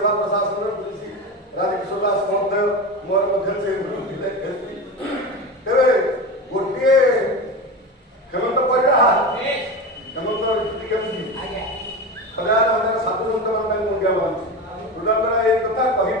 सेवा प्रशासन राजकिशोर दास महोदय मोर मध्य से तेरे गोटे हेमंत परिड़ा हेमंत केमती हजार हजार छात्र मान मुंडिया बांधि गुरुदानंद एक कथा कही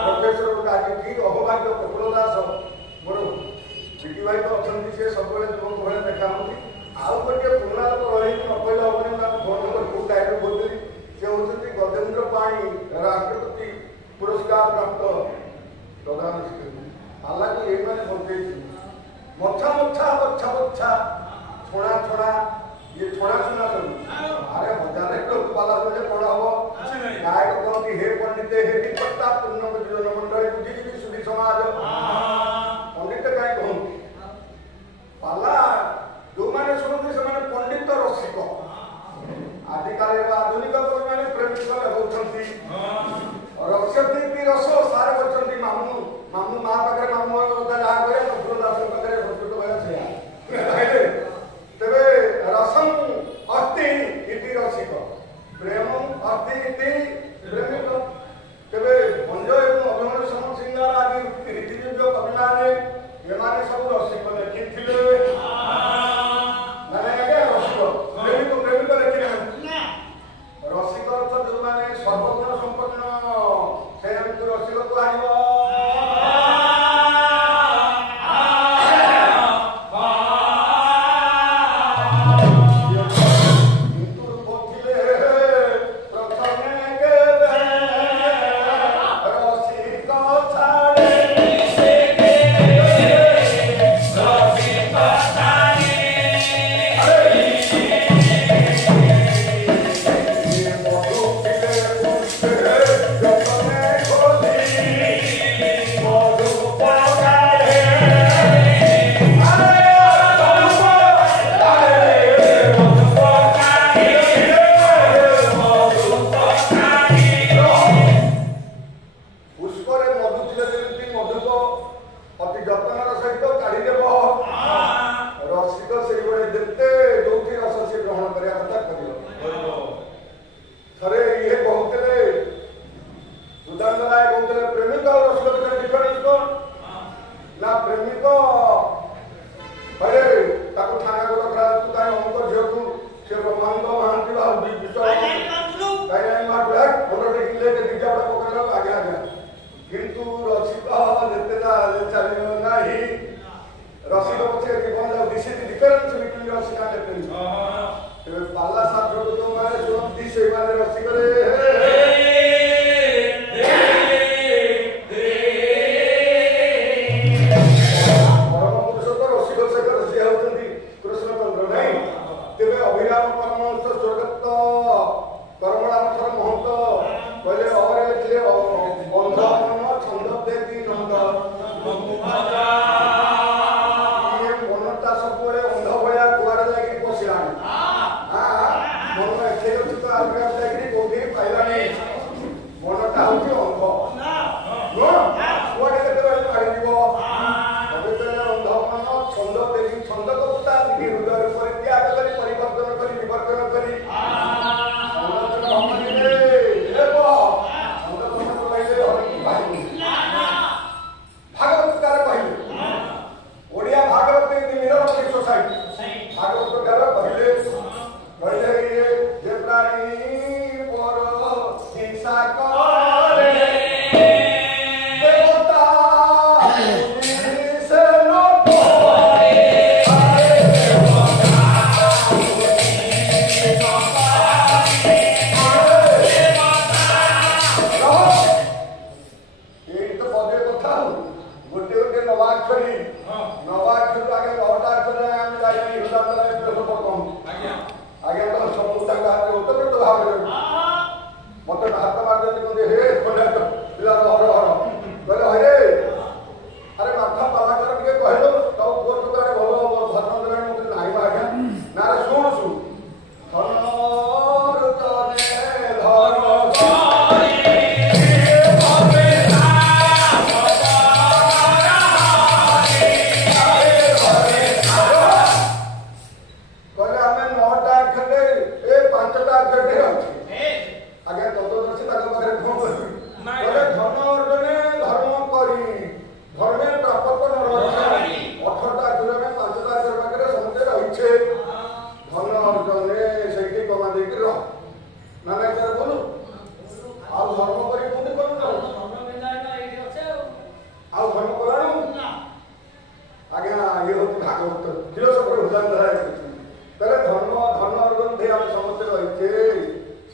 प्रोफेसर कि अहोभाग्य प्रफुल्ल दास मोर बीटी भाई तो अच्छा सी सब युवक भाई देखा आउ गोटे पुराना लोक रही न कहले हम फोन नंबर खूब टाइम बोलती से होती गजेन्द्र पाणी राष्ट्रपति पुरस्कार प्राप्त प्रधान शिक्षक हालांकि ये मैंने बोलते मच्छा मच्छा बच्छा बच्छा छोड़ा छोड़ा ये छोड़ा सुना सब अरे हजार लोक पाला से पढ़ा हो गायक कहती हे पंडित हे विपत्ता पूर्ण जनमंडल बुद्धिजीवी सुधी समाज पंडित कहीं कहती पाला जो मैंने शुणुती से पंडित रसिक आजिकल आधुनिक कवि मैंने प्रेमिक होती रक्षती रस सारे बच्चों मामू मामू माँ पाखे मामू जहाँ कहे प्रफुल्ल दास पाखे संस्कृत भाषा से तेरे रसम अति इति रसिक प्रेम अति इति प्रेमिक तेरे भंज एवं अभिमन्यु समर सिंगार आदि रीतियुक्त कवि मैंने ये सब रसिक लिखी रसिक अर्थ जो मैंने सर्वगुण संपन्न से रसिक कह भागवत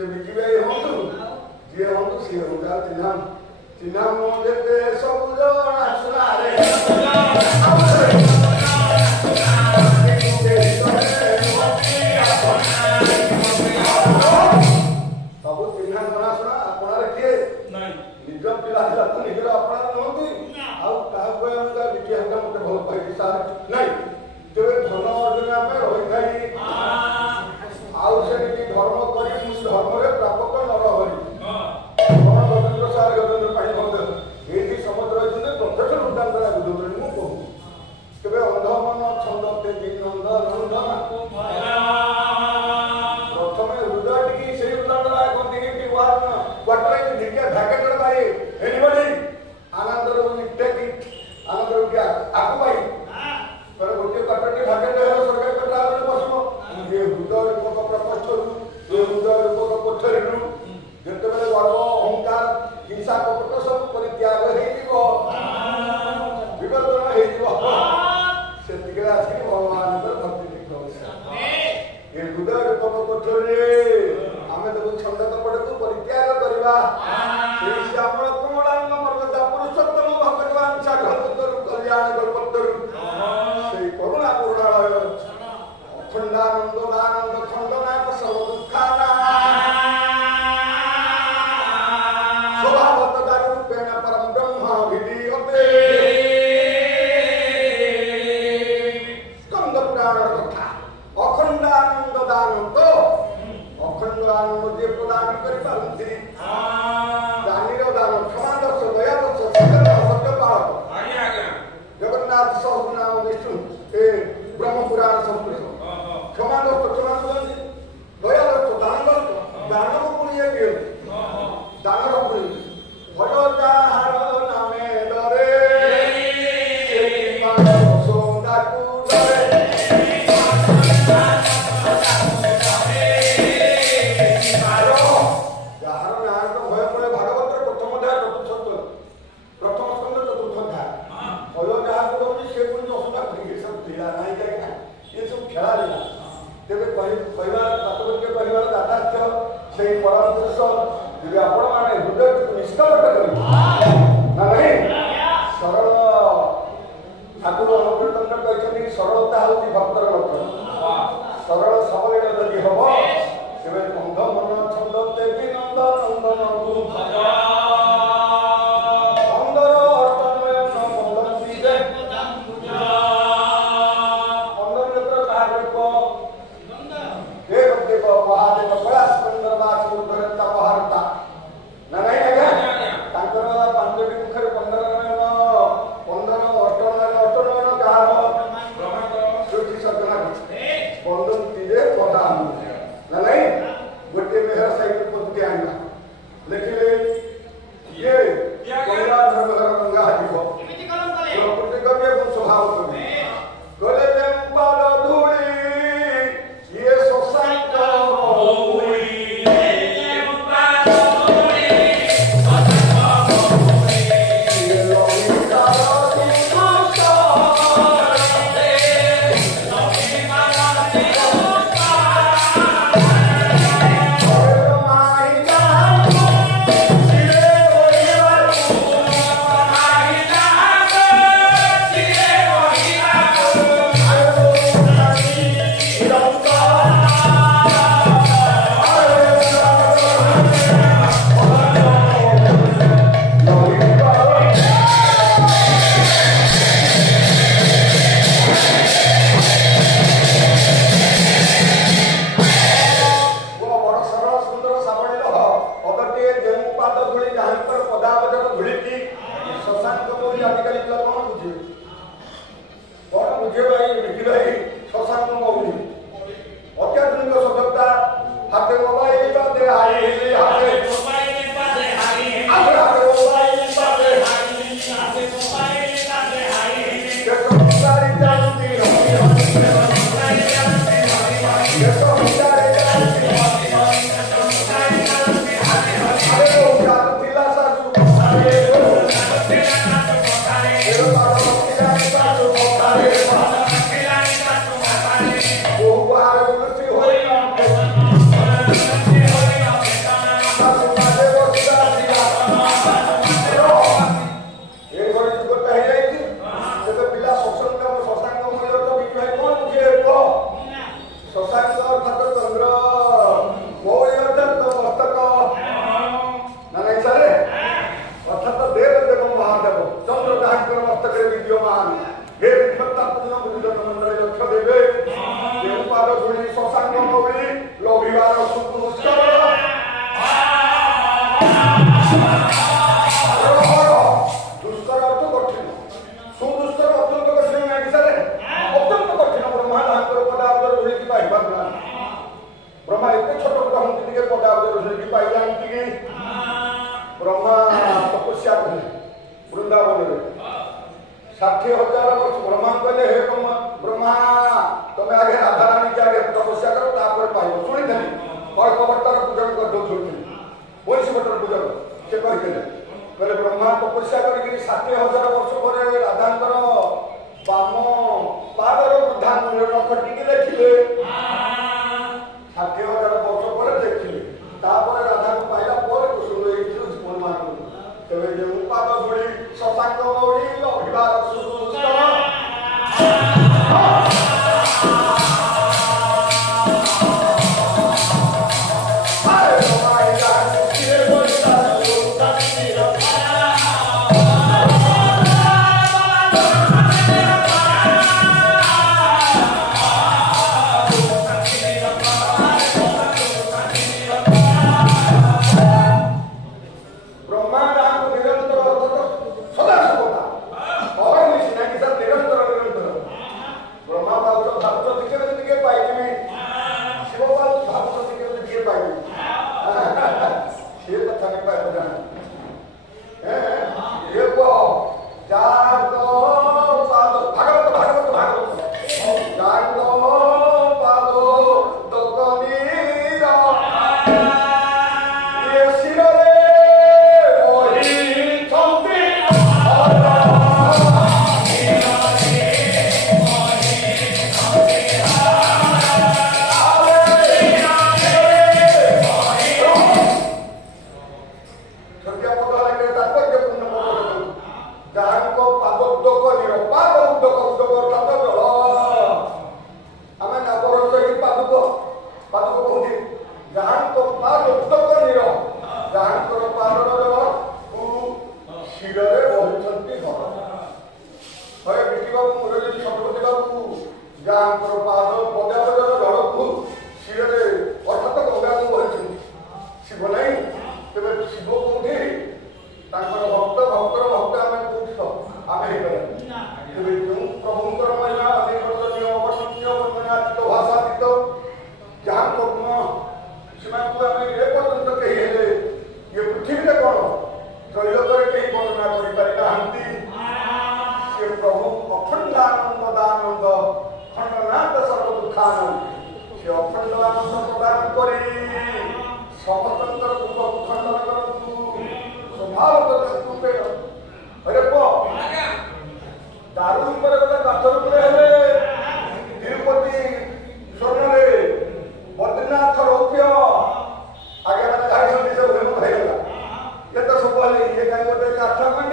से बिकी भाई हूँ जी हूँ सी हूँ चिन्ह चिन्ह मुझे सब सुना रे सब चिन्ह बना सुना अपना किए निज पिला निजर अपना नुहति बिकी हम मत भल पाई सार नहीं तेरे धन अर्जन रही धर्म कर धर्म प्रापक नर हरि गजेन्द्र सार गजेन्द्र पाणी ये समझ रही प्रत्यक्ष वृत्तांत बुझे मुझे कहूँ तेज अंध मन छंद तेजी नंद नंदन प्रथम हृदय टी से वृत्तांत कहते क्वार्टर भैकेट भाई एनीबडी आनंद टेक इट आनंद आगु भाई गोटे क्वार्टर भैकेट सरकारी क्वार्टर बसब ये हृदय रूपक प्रकोष्ठ ये हृदय रूपक कोठरी जिते गर्व अहंकार हिंसा कपट सब परित्याग विवर्तन से भगवान भक्ति ये हृदय रूपक कोठरी आम तो छंद कपट को परित्याग करवा श्यामल कमलांग मर्यादा पुरुषोत्तम भगवान सागर कल्याण कल्पतरु से करुणा पूर्णालय अखंडानंद दानंद खंडनाथ सर्व दुखाना स्वभावत दारूपेण परम ब्रह्म विधीयते स्कंद पुराण कथा अखंडानंद दान तो अखंड आनंद जे प्रदान कर पारंती दानीर दान क्षमा दर्श दया दर्श सत्य पालक जगन्नाथ सहनाम विष्णु ए ब्रह्म पुराण संस्कृत क्षमा दर्श दया दर्श दानव पुण्य दिए दानव पुण्य भय जाहार नामे डरे सोंदाकू डरे सरलता हूँ भक्तर लक्षण सरल सबल जदि हम तेरे अंध मन छंद देवी नंद नंदन अंदर अर्थमय बंदती जे अंदर नेत्र काहक देव देव महादेव कैलाश सुंदर वास उद्धर तपहरता ना नहीं आज्ञा तांकर पांचटी मुखर 15 बंदन तीरे पदा ना नहीं गोटे मेहर सहित पद के ब्रह्मा एत छोट छोट हूँ टे पदावली पाई ब्रह्मा तपस्या कले वृंदावन में 60,000 वर्ष ब्रह्मा कहले हे ब्रह्मा तुम्हें आगे राधारानी के आगे तपस्या करो तापर पाइब शुणी थी कल्पवट्टर पूजन कर बंशी भट्टर पूजन से कहले ब्रह्मा तपस्या कर 60,000 वर्ष पर राधांकर बाम पादर वृद्धा नख टिके देखिले 60,000 वर्ष पर देखिले तापर राधा को पाइला पर कृष्ण अनुमान तेरे जो पाद धूली शशांक गौरी अभिवाद ये तो सब ये कहीं